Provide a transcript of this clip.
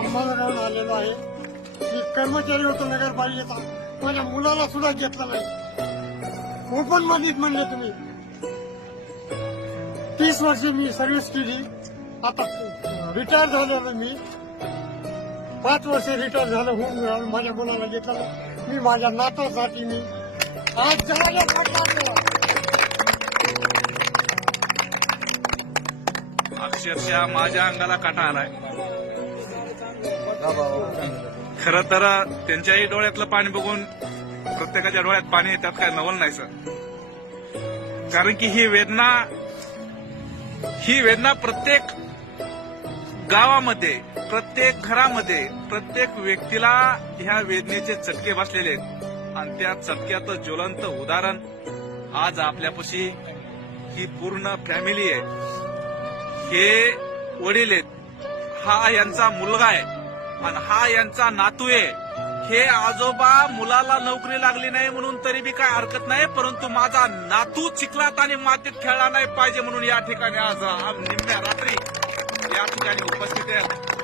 अंबाजोगाईहून आलेलो आहे. मी कर्मचारी होतो नगरपालिकेचा. माझ्या मुलाला सुद्धा घेतला नाही. ओपन मध्येच म्हणले तुम्ही. 30 वर्ष मी सर्व्हिस केली. आता रिटायर झालेलो मी. 5 वर्ष रिटायर झालं होऊन माझ्या मुलाला घेतलं. मी माझ्या नातासाठी मी आज जगाला अक्षरशः माझ्या अंगाला काटा आलाय. खरं तर त्यांच्याही डोळ्यातलं पाणी बघून प्रत्येकाच्या डोळ्यात पाणी त्यात काय नवल नाही सर. कारण की ही वेदना प्रत्येक गावामध्ये, प्रत्येक घरामध्ये, प्रत्येक व्यक्तीला ह्या वेदनेचे चटके बसलेले आहेत. आणि त्या चटक्याचं ज्वलंत उदाहरण आज आपल्यापाशी ही पूर्ण फॅमिली आहे. हे वडील आहेत, हा यांचा मुलगा आहे आणि हा यांचा नातू आहे. हे आजोबा मुलाला नोकरी लागली नाही म्हणून तरी बी काय हरकत नाही, परंतु माझा नातू चिखलात आणि मातीत खेळला नाही पाहिजे म्हणून या ठिकाणी आज निम्म्या रात्री या ठिकाणी उपस्थित आहेत.